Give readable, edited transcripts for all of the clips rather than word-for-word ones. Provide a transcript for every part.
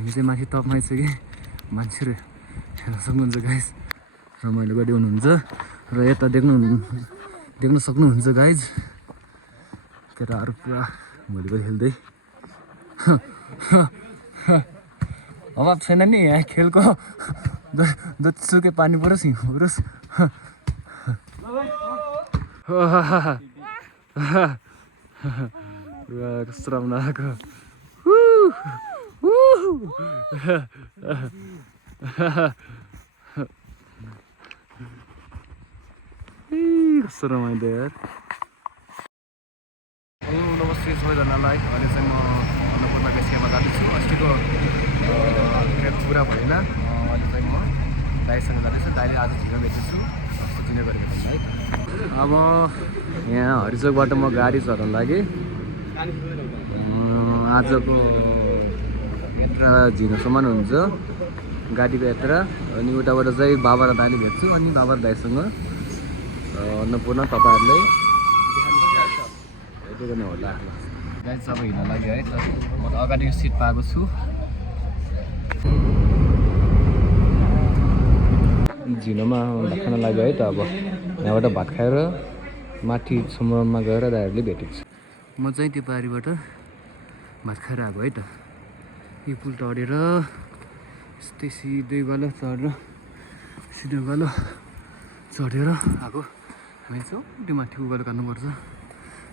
हामी चाहिँ माथि टपमा आइसक्यो मान्छेहरू हेर्न सक्नुहुन्छ गाइज रमाइलो गरिरहनुहुन्छ र यता देख्न सक्नुहुन्छ गाइज केटाहरू पुरा भलिबल खेल्दै अभाव छैन नि यहाँ खेलको जतिसुकै पानी परोस् हिउँ परोस् कस्तो राम्रो आएको कस्तो रमाइलो यार हेलो नमस्ते सबैजनालाई अहिले चाहिँ म अन्नपूर्ण बेसियामा जाँदैछु अस्तिको ट्रेप पुरा भएन अहिले चाहिँ म दाइसँग जाँदैछु दाइले आज ढिलो भेट्दैछु जस्तो चिने गरेको है अब यहाँ हरिचोकबाट म गाडी चढाउन लागेँ आजको यात्रा झिनोसम्म हुन्छ गाडीको यात्रा अनि उताबाट चाहिँ बाबा र दाइले भेट्छु अनि बाबा र दाइसँग अन्नपूर्ण तपाईँहरूलाई यति गर्ने होला गाडी चाहिँ अब हिँड्न लाग्यो है म त अगाडिको सिट पाएको छु झिनोमा भात खान लाग्यो है त अब यहाँबाट भात खाएर माथि सम्ममा गएर दाइहरूले भेटेको छु म चाहिँ त्यो पारिबाट भात खाएर आएको है त यो पुल टढेर यस्तै सिधै उकालो चढेर आएको हामी चाहिँ त्यो माथि उकालो काट्नुपर्छ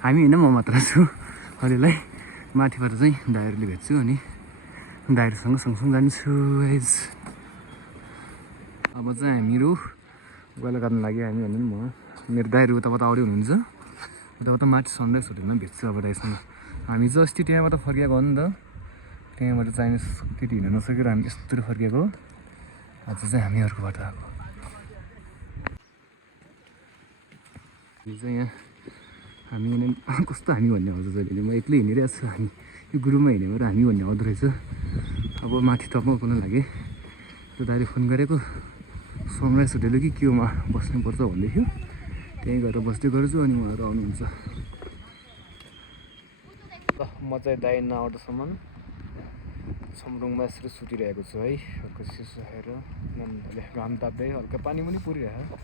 हामी होइन म मात्र छु अहिलेलाई माथिबाट चाहिँ दाइहरूले भेट्छु अनि दाइहरूसँग सँगसँगै जान्छु गाइज अब चाहिँ हामीहरू उकालो काट्नु लाग्यो हामी भन्नु म मेरो दाइहरू उताबाट आउँदै हुनुहुन्छ उताबाट माथि सनराइज होटेलमा भेट्छु अब दाइसँग हामी चाहिँ अस्ति त्यहाँबाट फर्किएको हो नि त त्यहाँबाट चाहिँ त्यति हिँड्न नसकेर हामी यस्तरी फर्किएको आज चाहिँ हामी अर्कोबाट आएको हामी चाहिँ यहाँ हामी कस्तो हामी भन्ने आउँछ जहिले म एक्लै हिँडिरहेको छु हामी यो ग्रुपमा हिँड्यो भएर हामी भन्ने आउँदो रहेछ अब माथि टपमा उक्न लागेँ त्यो दाइले फोन गरेको सनराइज होटेल कि केमा बस्नुपर्छ भन्दै थियो त्यहीँ गएर बस्दै गर्छु अनि उहाँहरू आउनुहुन्छ ल म चाहिँ दाइ नआउँदासम्म सम्रुङमा यसरी सुतिरहेको छु है हल्का चिसो खाएर नन्दले घाम ताप्दै हल्का पानी पनि परिरहेको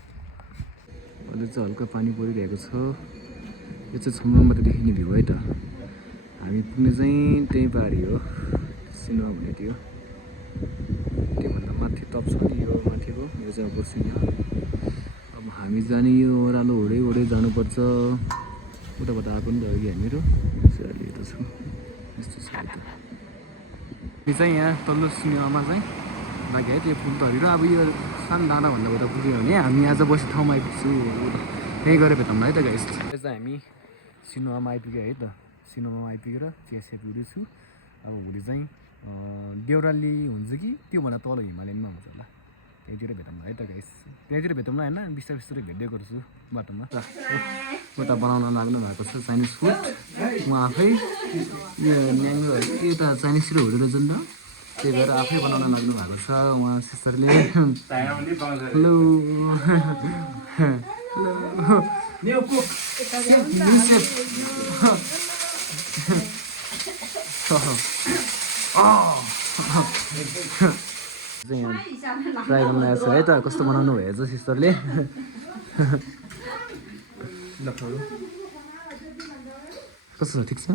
अहिले चाहिँ हल्का पानी परिरहेको छ यो चाहिँ सम्रुङबाट देखिने भ्यू है त हामी पुग्ने चाहिँ त्यही पहाडी हो सिनेमा भन्ने थियो त्योभन्दा माथि टप छ नि यो माथिको यो चाहिँ अब सिनेमा अब हामी जाने यो ओह्रालो ओढै जानुपर्छ उताबाट आएको नि त अघि हामीहरू चाहिँ अहिले यता छु यस्तो छ यता यो चाहिँ यहाँ तल्लो सिनेमामा चाहिँ लाग्यो है त्यो पुल तरिर अब यो सानो डाँडाभन्दा उता पुग्यो भने हामी आज बस्ने ठाउँमा आइपुग्छु त्यहीँ गएर भेटौँला है त गाइस चाहिँ हामी सिनेमामा आइपुग्यो है त सिनेमामा आइपुगेर चियासिया पिउँदैछु अब भोलि चाहिँ देउराली हुन्छ कि त्योभन्दा तल हिमालयनमा हुन्छ होला त्यहीँतिर भेटौँला है त गाइस त्यहीँतिर भेटौँला होइन बिस्तारै भेट्दै गर्छु बाटोमा उता बनाउन लाग्नु भएको छ चाइनिज फुड उहाँ आफै यो न्याङ्गोहरू यता चाइनिजतिर हुँदो रहेछ नि त त्यही भएर आफै बनाउन लाग्नु भएको छ उहाँ सिस्टरले हेलो ट्राई गर्न आएको छ है त कस्तो बनाउनु भएछ सिस्टरले कस्तो छ ठिक छ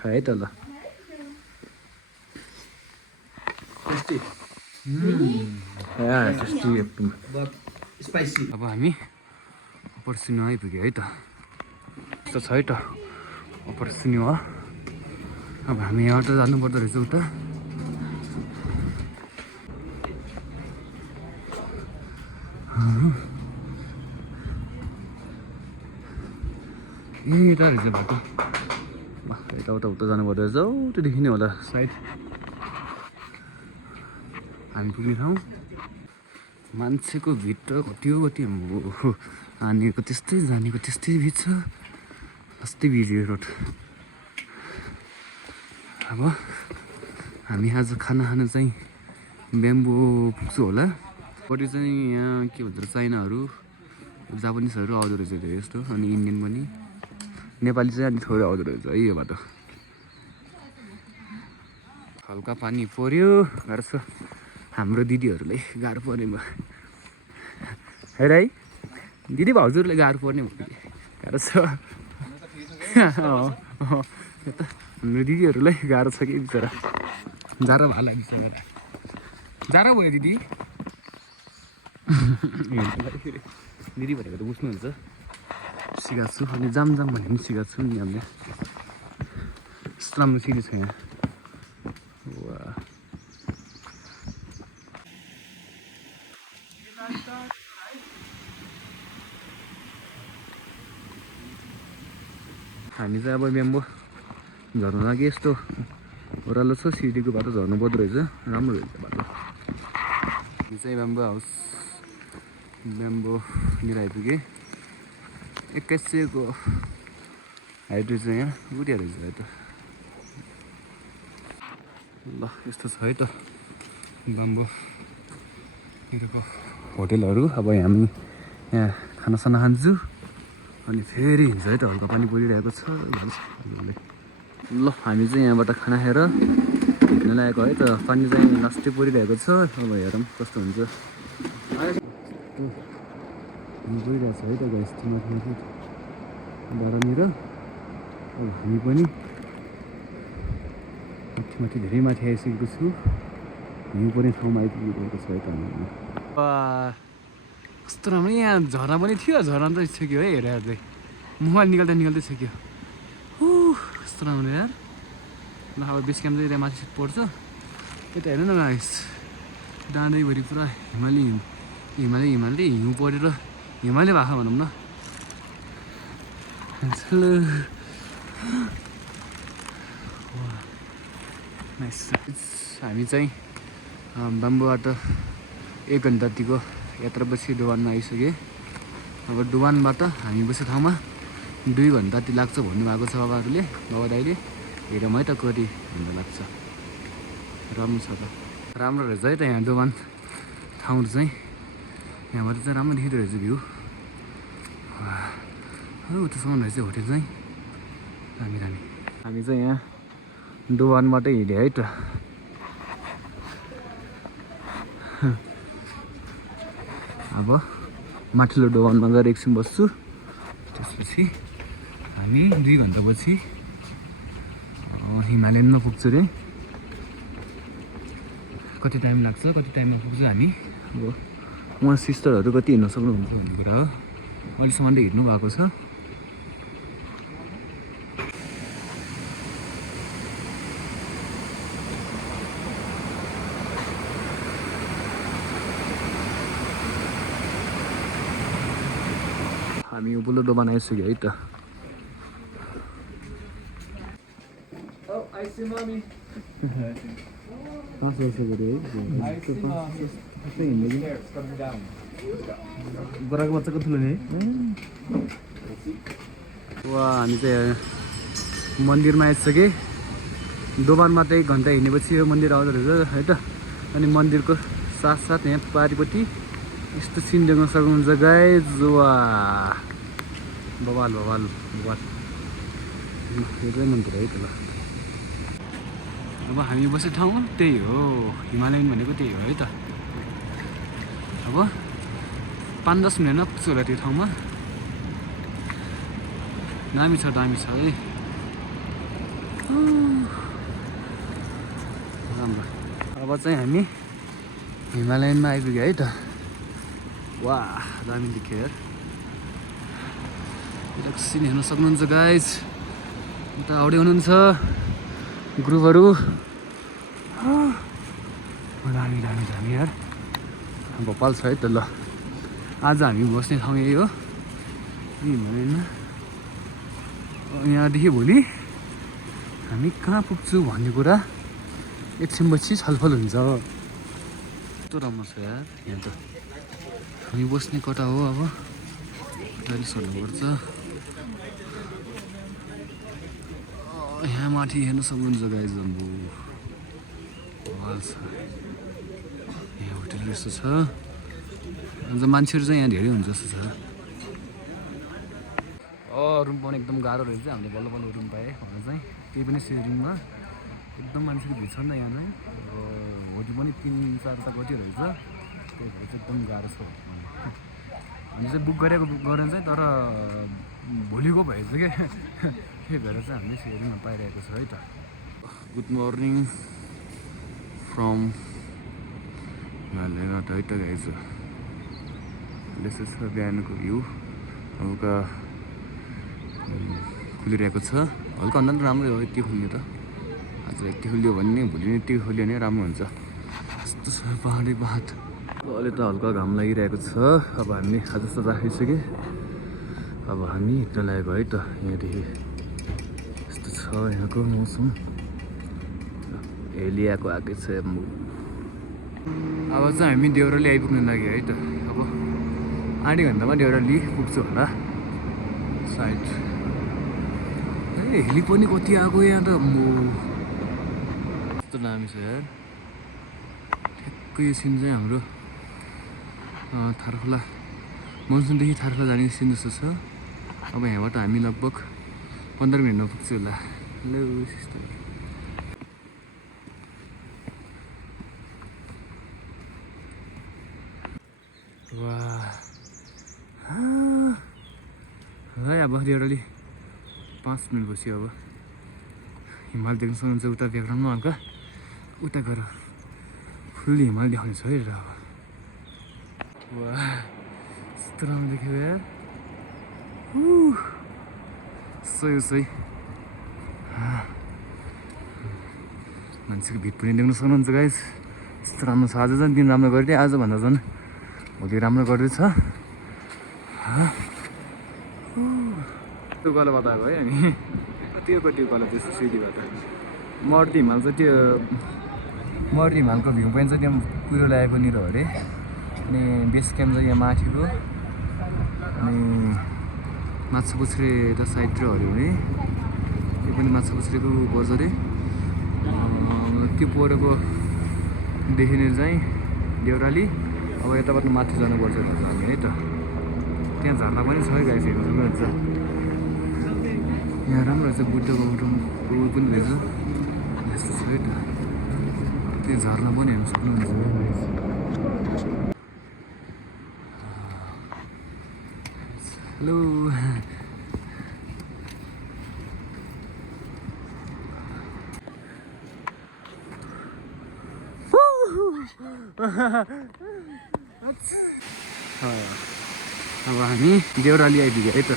है त ल अब हामी अप्पर सिनेमा आइपुग्यो है त यस्तो छ है त अप्पर सिनेमा अब हामी यहाँबाट जानुपर्दो रहेछ उता ए यता रहेछ बाटो यताउता उता जानुपर्दो रहेछ हौ त्यो देखिने होला सायद हामी पुग्ने ठाउँ मान्छेको भिड त कति हो कति आनेको त्यस्तै जानेको त्यस्तै भिड छ कस्तै बिजी रोड अब हामी आज खाना खान चाहिँ ब्याम्बो पुग्छु होला कति चाहिँ यहाँ के भन्छ चाइनाहरू जापानिजहरू आउँदो रहेछ धेरै जस्तो अनि इन्डियन पनि नेपाली चाहिँ अलिक थोरै आउँदो रहेछ है यो बाटो हल्का पानी पर्यो गाह्रो छ हाम्रो दिदीहरूलाई गाह्रो पर्ने भयो है है दिदी भाउजूहरूलाई गाह्रो पर्ने गाह्रो छ हाम्रो दिदीहरूलाई गाह्रो छ कि बिचरा जाडो भयो बिचरा जाडो भयो दिदी दिदी भनेको त बुझ्नुहुन्छ सिकाएको छु अनि जाम भनेको पनि सिकाएको छु नि हामीले यस्तो राम्रो सिकेको छ यहाँ हामी चाहिँ अब ब्याम्बो झर्नु लागि यस्तो ओह्रालो छ सिडीको बाटो झर्नु पर्दो रहेछ राम्रो रहेछ बाटो यो चाहिँ ब्याम्बो हाउस ब्याम्बोनिर आइपुगेँ 2100को हाइट रहेछ यहाँ उठ्या रहेछ है त ल यस्तो छ है त ब्याम्बोनिरको होटेलहरू अब हामी यहाँ खानासाना खान्छु अनि फेरि हिँड्छ है त हल्का पानी परिरहेको छ ल हामी चाहिँ यहाँबाट खाना खाएर हिँड्न लागेको है त पानी चाहिँ नष्टै परिरहेको छ अब हेरौँ कस्तो हुन्छ गइरहेको छ है त गाइस माथि बरानिर अब हामी पनि माथि धेरै माथि आइसकेको छु हिउँ पर्ने ठाउँमा आइपुगेको छ है त कस्तो राम्रो यहाँ झरना पनि थियो झरना त इच्छक्यो है हेरेर चाहिँ मोबाइल निकाल्दै सक्यो कस्तो राम्रो यार ल अब बेस क्याम्प चाहिँ त्यहाँ माथि पर्छ यता हेर्नु न गाइस डाँडैभरि पुरा हिमाली हिउँ परेर हिमालय भएको भनौँ न हामी चाहिँ बाम्बोबाट 1 घन्टातिको यात्रापछि डुवानमा आइसकेँ अब डुवानबाट हामी बसेको ठाउँमा 2 घन्टा ती लाग्छ भन्नुभएको छ बाबा दाइले हेरौँ है त कति घन्टा लाग्छ राम्रो छ त राम्रो रहेछ है त यहाँ डुवान ठाउँ चाहिँ यहाँबाट चाहिँ राम्रो देखिँदो रहेछ भ्यू उतासम्म रहेछ होटेल चाहिँ दामी हामी चाहिँ यहाँ डुवानबाटै हिँड्यो है त अब माथिल्लो डुवानमा गएर एकछिन बस्छु त्यसपछि हामी 2 घन्टापछि हिमालयनमा पुग्छु रे कति टाइम लाग्छ कति टाइममा पुग्छु हामी अब उहाँ सिस्टरहरू कति हिँड्न सक्नुहुन्छ भन्ने कुरा हो अहिलेसम्म त हिँड्नु भएको छ हामी यो बुलो डोबान आइसक्यो है त बराको बच्चाको ठुलो नि वा हामी चाहिँ मन्दिरमा आइसकेँ दोबानमा त 1 घन्टा हिँडेपछि यो मन्दिर आउँदो रहेछ है त अनि मन्दिरको साथसाथ यहाँ पारिपट्टि यस्तो सिन देख्न सक्नुहुन्छ गाइज वा बवाल यो चाहिँ मन्दिर है त ल अब हामी बसेको ठाउँ त्यही हो हिमालयन भनेको त्यही हो है त अब 5-10 मिनटमा पुग्छु होला त्यो ठाउँमा दामी छ है राम्रो अब चाहिँ हामी हिमालयनमा आइपुग्यो है त वाह दामी देख्यो यार एकछिन हेर्न सक्नुहुन्छ गाइज उता आउँदै हुनुहुन्छ ग्रुपहरू दामी यार भोपाल छ है त ल आज हामी बस्ने ठाउँ यही हो हिमालयनमा यहाँदेखि भोलि हामी कहाँ पुग्छु भन्ने कुरा एकछिनपछि छलफल हुन्छ कस्तो राम्रो छ यार यहाँ त हामी बस्ने कता हो अब डाइरेक्ट सर्नुपर्छ यहाँ माथि हेर्न सक्नुहुन्छ गाइज जम्बु छ यहाँ होटेल यस्तो छ अन्त मान्छेहरू चाहिँ यहाँ धेरै हुन्छ जस्तो छ रुम पाउने एकदम गाह्रो रहेछ। हामीले बल्ल बल्ल रुम पाएँ भने चाहिँ त्यही पनि सेयरिङमा एकदम मान्छेको भिड छ नि त यहाँ चाहिँ। होटल पनि 3-4 त कति रहेछ, त्यही भएर चाहिँ एकदम गाह्रो छ। हामी चाहिँ बुक गरेको गरेर चाहिँ तर भोलिको भएछ क्या त्यही भएर चाहिँ हामीले सेयरिङमा पाइरहेको छ है त। गुड मर्निङ फ्रम हिमालयबाट है त गाइज। यस्तो छ बिहानको भ्यू। हल्का खुलिरहेको छ, हल्का भन्दा पनि राम्रै हो। यति खुल्ने त आज यति खुल्यो भने भोलि नै यति खुल्यो भने राम्रो हुन्छ। यस्तो छ पहाडै पहाड। अहिले त हल्का घाम लागिरहेको छ। अब हामी आज जस्तो राखिसक्यो। अब हामी हिँड्न लागेको है त यहाँदेखि। यस्तो छ यहाँको मौसम। हेलियाको आएकै छ। अब चाहिँ हामी देउराली आइपुग्न लाग्यो है त। अब आधी घन्टामा देउराली पुग्छु होला सायद। हेली पनि कति आएको यहाँ त यस्तो दामी छ यार। ठ्याक्कै यो सिन चाहिँ हाम्रो थारखोला मनसुनदेखि थारखोला जाने सिन जस्तो छ। अब यहाँबाट हामी लगभग 15 मिनटमा पुग्छु होला। ल वाह है। अब देउराली 5 मिनट पछि अब हिमाल देख्न सक्नुहुन्छ। उता ब्याकग्राउन्डमा हल्का उता गएर फुल्ली हिमाल देखाउने छ है र। अब वाह यस्तो राम्रो देख्यो यार। सही सही मान्छेको भिड पनि देख्न सक्नुहुन्छ गाइस। यस्तो राम्रो छ। आज झन् दिन राम्रो गरिदिएँ, आजभन्दा झन् भोलि राम्रो गर्दैछ। त्यो गलबाट आएको है हामी। त्यो गल त्यस्तो सिडीबाट मर्दी हिमाल चाहिँ त्यो मर्दी हिमालको भ्यू पोइन्ट चाहिँ त्यहाँ कुरो ल्याएको निर अरे। अनि बेस क्याम्प चाहिँ यहाँ माथिको। अनि माछापुच्छ्रे यता साइड र हऱ्यो भने त्यो पनि माछापुच्छ्रेको पर्छ अरे। त्यो परेको देखिने चाहिँ देउराली। अब यताबाट माथि जानुपर्छ हामी है त। त्यहाँ झर्ना पनि छ है गाइस, हेर्नु सक्नुहुन्छ। यहाँ राम्रो रहेछ, बुद्धको उयो पनि रहेछ यस्तो छ है त। त्यहाँ झर्ना पनि हेर्नु सक्नुहुन्छ। हेलो अब हामी देउराली आइपुग्यो है त।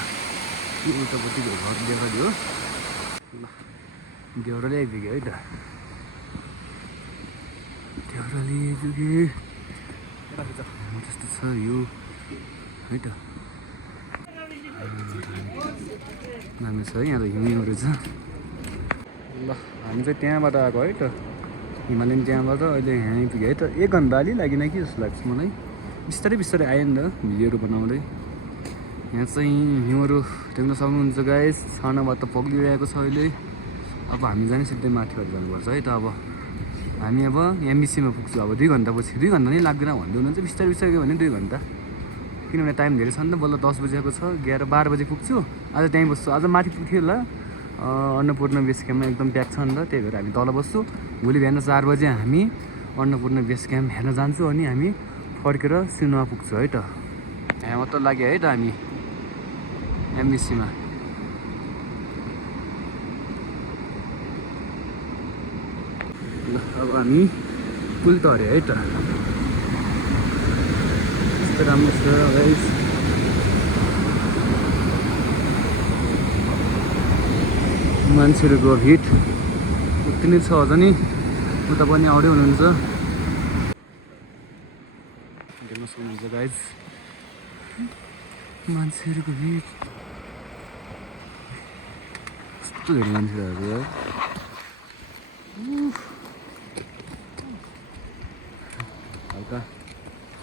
उल्टापट्टिको घर देउराली हो। ल देउराली आइपुग्यो है त। देउराली आइपुग्यो त्यस्तो छ यो है त। दामी छ है यहाँ त। हिउँ रहेछ। ल हामी चाहिँ त्यहाँबाट आएको है त। हिमालयन त्यहाँबाट अहिले यहाँ आइपुग्यो है त। 1 घन्टा अलि लागेन कि जस्तो लाग्छ मलाई। बिस्तारै बिस्तारै आयो नि त भिडियोहरू बनाउँदै। यहाँ चाहिँ हिउँहरू देख्न सक्नुहुन्छ गाइस। छानाबाट पग्लिरहेको छ अहिले। अब हामी जाने सिधै माथिबाट जानुपर्छ है त। अब हामी अब एमबिसीमा पुग्छु। अब 2 घन्टापछि 2 घन्टा नै लाग्दैन भन्दै हुनुहुन्छ। बिस्तारै बिस्तारै गयो भने 2 घन्टा, किनभने टाइम धेरै छ नि त। बल्ल 10 बजी आएको छ, 11-12 बजी पुग्छु। आज त्यहीँ बस्छु। आज माथि पुग्थ्यो होला अन्नपूर्ण बेस क्याम्पमा एकदम प्याक छ नि त, त्यही भएर हामी तल बस्छु। भोलि बिहान 4 बजे हामी अन्नपूर्ण बेस क्याम्प हेर्न जान्छु। अनि हामी फर्केर सिनुवा पुग्छु है त। यहाँ मात्र लाग्यो है त हामी एमबिसीमा। अब हामी पुल त हरे है त। यस्तो राम्रो छ गाइस। मान्छेहरूको भिड उति नै छ अझ नि। उता पनि आउँदै हुनुहुन्छ देख्न सक्नुहुन्छ गाइस। मान्छेहरूको भिड कस्तो धेरै मान्छेहरू यार। हल्का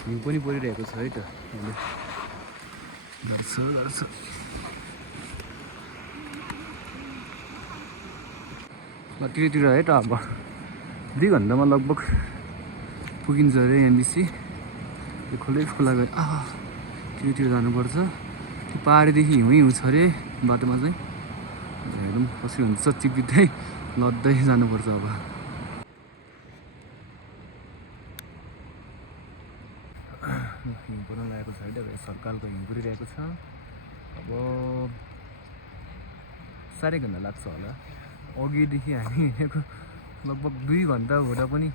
हिउँ पनि परिरहेको छ है त। गर्छ कतितिर है त। अब 2 घन्टामा लगभग पुगिन्छ अरे एमबिसी। त्यो खोला गएर त्योतिर जानुपर्छ। त्यो पाहाडदेखि हिउँ छ अरे। बाटोमा चाहिँ हेरौँ कसरी हुन्छ चिप्पिँदै लड्दै जानुपर्छ अब हिउँ पर्न लागेको छ है सरकारको हिउँ परिरहेको छ अब 4.5 घन्टा लाग्छ होला अघिदेखि हामी हिँडेको लगभग 2 घन्टा हुँदा पनि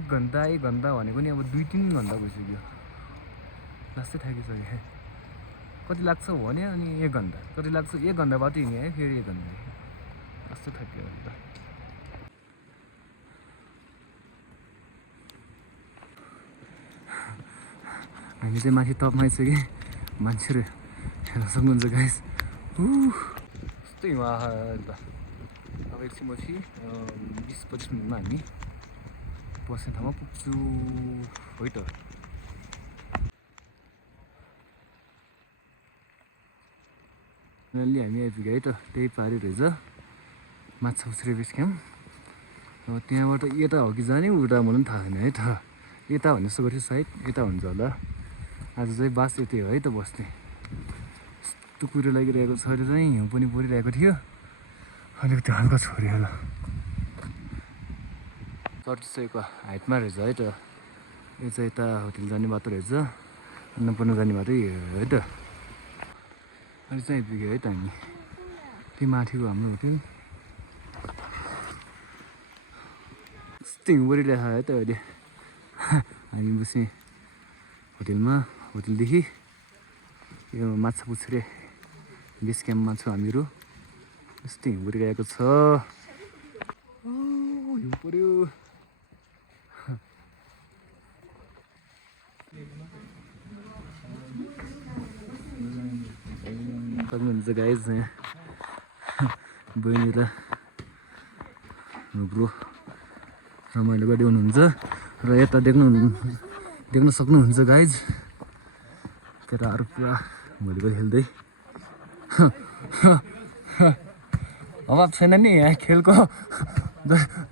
1 घन्टा भनेको नि अब 2-3 घन्टा भइसक्यो लास्टै थाकिसक्यो कति लाग्छ भने अनि 1 घन्टा कति लाग्छ 1 घन्टा बाद हिँड्ने है फेरि 1 घन्टा लास्टै थाक्यो अन्त हामी चाहिँ माथि टपमा आइसक्यो मान्छेहरू हेर्न सक्नुहुन्छ गाइस यस्तै वहाँ त अब एकछिनपछि 20-25 मिनटमा हामी बस्ने ठाउँमा पुग्छु है त फाइनल्ली हामी आइपुग्यो है त त्यही पारि रहेछ माछा उछ्रे बेस क्याम्प अब त्यहाँबाट यता हो कि जाने उता मलाई पनि थाहा छैन है त यता भन्ने जस्तो गर्थ्यो सायद यता हुन्छ होला आज चाहिँ बास यतै हो है त बस्ने यस्तो कुरो लागिरहेको छ अहिले चाहिँ हिउँ पनि परिरहेको थियो अलिकति हल्का छोड्यो होला 36 हाइटमा रहेछ है त यो चाहिँ यता होटल जाने बाटो रहेछ अन्नपूर्ण जाने बाटो है त अहिले चाहिँ आइपुग्यो है त हामी त्यही माथिको हाम्रो होटल यस्तो हिउँ परिरहेको है त अहिले हामी बस्ने होटलमा होटलदेखि यो माछा पुछ्रे बेस क्याम्पमा छु हामीहरू यस्तो हिउँ परिरहेको छ हिउँ पर्यो सक्नुहुन्छ गाइज यहाँ बहिनी र ब्रो रमाइलो गर्दै हुनुहुन्छ र यता देख्न सक्नुहुन्छ गाइज केटाहरू पुरा भलिबल खेल्दै अभाव छैन नि यहाँ खेलको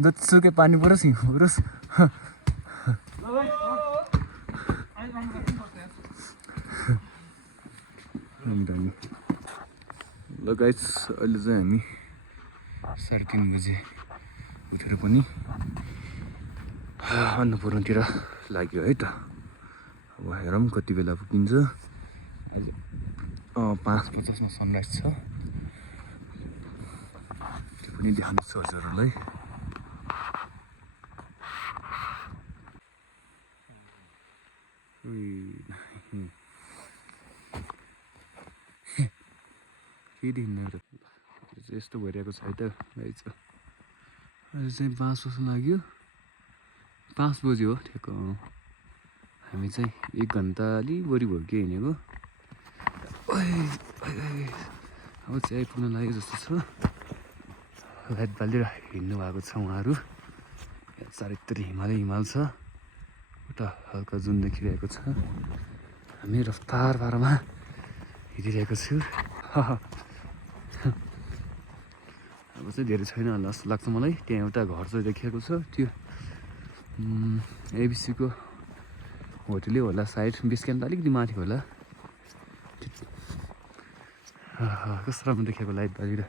जतिसुकै पानी परोस् हिउँ परोस् ल गाइज अहिले चाहिँ हामी 3:30 बजे उठेर पनि अन्नपूर्णतिर लाग्यो है त अब हेरौँ कति बेला पुगिन्छ अहिले 5:50 सनराइज छ त्यो पनि देखाउँछु हजुरहरूलाई केही देखिन्न र यस्तो भइरहेको छ है त गाइज अहिले चाहिँ 5 जस्तो लाग्यो 5 बज्यो हो ठ्याक्क हामी चाहिँ 1 घन्टा अलि बढी भयो कि हिँडेको अब चाहिँ आइपुग्न लाग्यो जस्तो छ लाइट बालेर हिँड्नु भएको छ उहाँहरू चारैतिर हिमाल छ उता हल्का जुन देखिरहेको छ हामी रफ्तार पारामा हिँडिरहेको छु अब चाहिँ धेरै छैन होला जस्तो लाग्छ मलाई त्यहाँ एउटा घर चाहिँ देखिएको छ त्यो एबिसीको होटलै होला सायद बेस क्याम्प त अलिकति माथि होला कस्तो राम्रो देखेको लाइट बालेर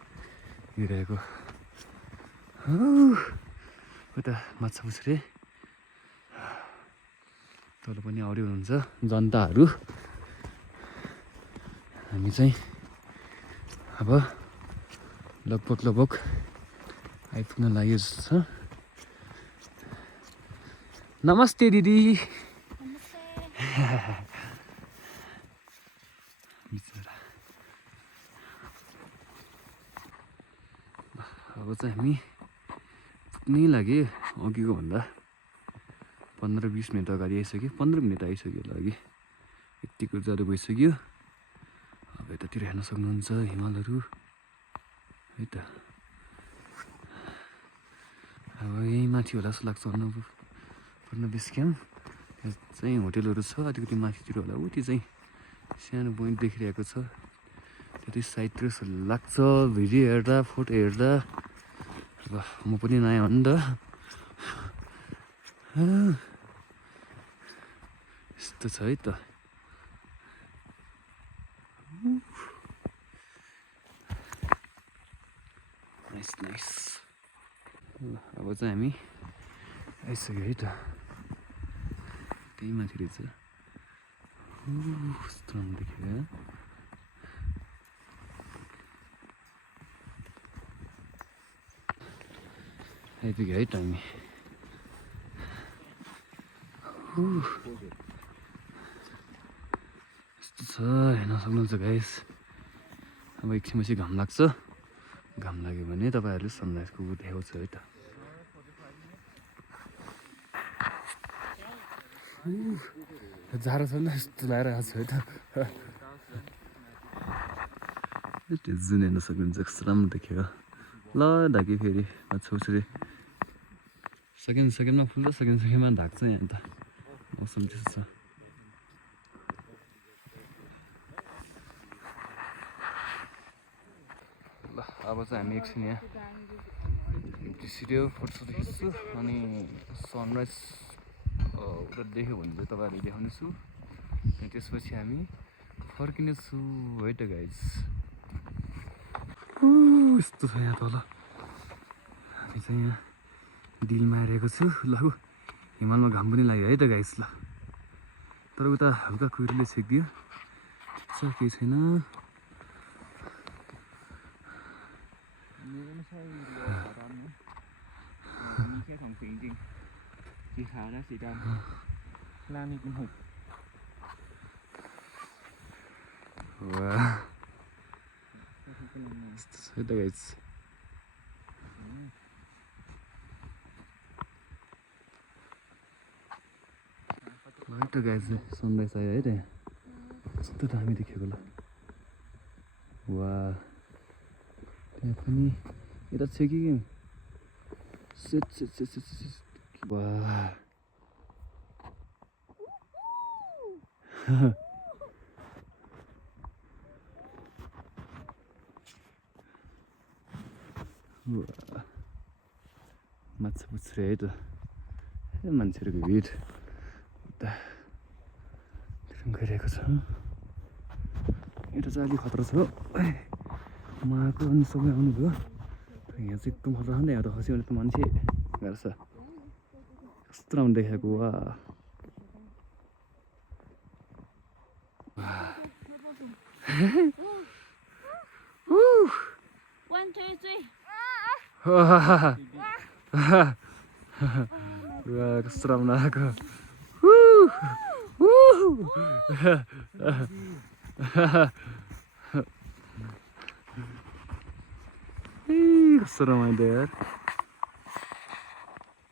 हिँडिरहेको उता माछा पुछ्रे तल पनि आउँदै हुनुहुन्छ जनताहरू हामी चाहिँ अब लगभग आइपुग्न लाग्यो जस्तो छ नमस्ते दिदी बिचरा अब चाहिँ हामी पुग्नै लाग्यो अघिको भन्दा 15-20 मिनट अगाडि आइसक्यो 15 मिनट आइसक्यो होला अघि यतिको ज्यादा भइसक्यो अब यतातिर हेर्न सक्नुहुन्छ हिमालहरू है त अब यहीँ माथि होला जस्तो लाग्छ अन्नपूर्ण बेस क्याम्प त्यहाँ चाहिँ होटेलहरू छ अलिकति माथितिर होला ऊ त्यो चाहिँ सानो पोइन्ट देखिरहेको छ त्यति साइडतिर जस्तो लाग्छ भिडियो हेर्दा फोटो हेर्दा अब म पनि नयाँ हो नि त यस्तो छ है त नाइस नाइस। ल अब चाहिँ हामी आइसक्यो है त, त्यही माथि रहेछ। कस्तो राम्रो देखियो आइपुग्यो है त हामी। यस्तो छ हेर्न सक्नुहुन्छ गाइस। अब एकछिनपछि घाम लाग्छ, घाम लाग्यो भने तपाईँहरूले सनराइजको देखाउँछ है त। जाडो छ नि यस्तो लगाएर आएको छु है त। त्यो जुन हेर्न सक्नुहुन्छ कस्तो राम्रो देखियो। ल ढाकी फेरि छेउछाउरी सेकेन्डमा फुल्छ, सेकेन्डमा ढाक्छ यहाँ त, मौसम त्यस्तो छ। ल अब चाहिँ हामी एकछिन यहाँ सिरियो फोटोसोटो खिच्छु अनि सनराइज उता देख्यो भने चाहिँ तपाईँहरूले देखाउनेछु। अनि त्यसपछि हामी फर्किनेछु है त गाइज। यस्तो छ यहाँ तल, हामी चाहिँ यहाँ डिलमा आइरहेको छु। ल हिमालमा घाम पनि लाग्यो है त गाइस। ल तर उता हल्का कुहिरोले छेकिदियो, छ केही छैन। यस्तो छ है त गाइस। है त गाइस सनराइज आयो है त यहाँ, कस्तो दामी देखेको। ल वाह त्यहाँ पनि यता छ कि set set set set set वाह। माछा पुछ्रे है त, मान्छेहरूको भिड उता गइरहेको छ। यता चाहिँ अलिक खतरा छ माको, अनि सबै आउनुभयो। यहाँ चाहिँ एकदम खतरा छ नि, यहाँ त खस्यो भने त मान्छे गर्छ। कस्तो राम्रो देखाएको। वा कस्तो राम्रो आएको। कस्तो रमाइलो यार।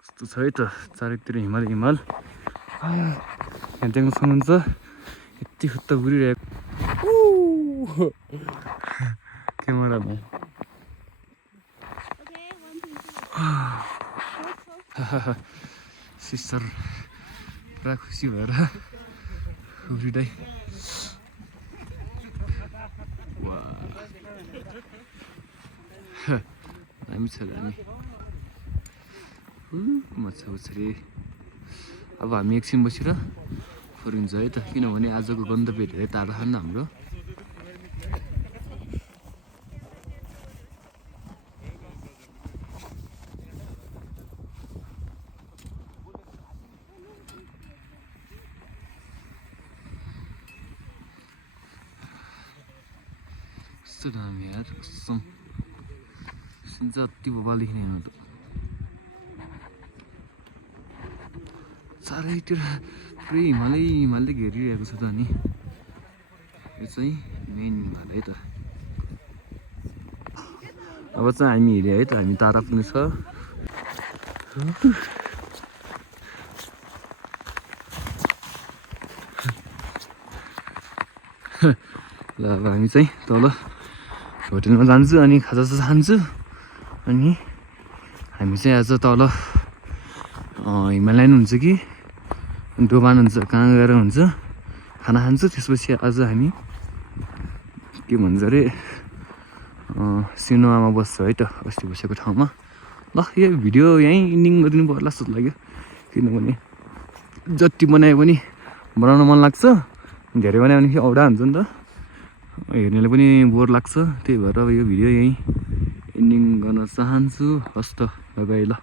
कस्तो छ है त चारैतिर हिमाल हिमाल। यहाँ देख्न सक्नुहुन्छ यति खुट्टा घुरिरहेको क्यामेरामा। सिस्टर पुरा खुसी भएर उठिँदै हामी छ हामी मच्छा उछरी। अब हामी एकछिन बसेर फर्किन्छ है त, किनभने आजको गन्तव्य धेरै टाढा छ नि हाम्रो। कस्तो दामी यार कसम, जति बबाल देखिने हेर्नु त। चारैतिर पुरै हिमालै हिमालले घेरिरहेको छ त। अनि यो चाहिँ मेन हिमाल है त। अब चाहिँ हामी हिँड्यो है त, हामी टाढा पुग्ने छ। ल अब हामी चाहिँ तल होटेलमा जान्छु अनि खाजा खान्छु। अनि हामी चाहिँ आज तल हिमालयन हुन्छ कि दोभान हुन्छ कहाँ गएर हुन्छ खाना खान्छु। त्यसपछि आज हामी के भन्छ अरे सिनेमामा बस्छु है त, अस्ति बसेको ठाउँमा। ल यो भिडियो यहीँ इन्डिङ गरिदिनु पर्ला जस्तो लाग्यो, किनभने जति बनायो पनि बनाउन मन लाग्छ, धेरै बनायो भने औडा हुन्छ नि त, हेर्नेलाई पनि बोर लाग्छ। त्यही भएर अब यो भिडियो यहीँ इन्डिङ गर्न चाहन्छु। हस् त, बाई बाई ल।